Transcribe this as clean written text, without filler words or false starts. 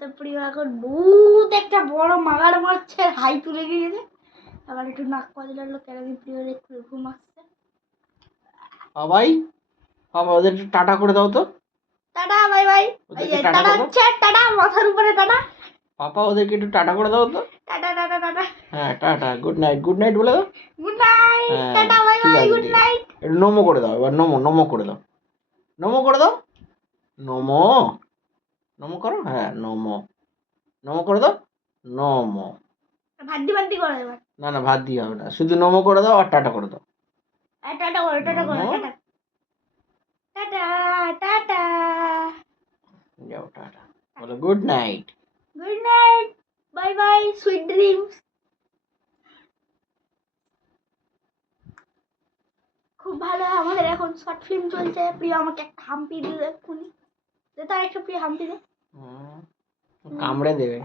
তো প্রিয় এখন বহুত একটা বড় মাগার মারছে, হাই তুলে গিয়েছে। আবার একটু নাক কজে লাগলো, কেন প্রিয় একটু ঘুম আসছে। বাবাই বাবা ওদের একটু টাটা করে দাও তো। Tata bye bye. টাটা হচ্ছে টাটা, মাথার উপরে টাটা। পাপা ওদেরকে একটু টাটা করে দাও তো। Tata tata tata. হ্যাঁ টাটা, গুড নাইট বলে দাও। Good night, tata bye bye, good night. একটু নমো করে দাও, এবার নমো করে দাও, নমো করে দাও, নমো নমো করো, হ্যাঁ নমো করে দাও, নমো। ভাদ্দি করো এবার। না ভাত দিয়ে হবে না, শুধু নমো করে দাও আর টাটা করে দাও। টাটা করো, টাটা করো, টাটা টাটা টাটা। যাও টাটা বলো, good night. Good night, bye bye, sweet dreams. খুব ভালো। আমাদের এখন শর্ট ফিল্ম চলছে। প্রিয় আমাকে একটা হাম্পি দিয়ে এক্ষুনি, তার একটা প্রিয় হাম্পি দে। কামড়ে দেবে।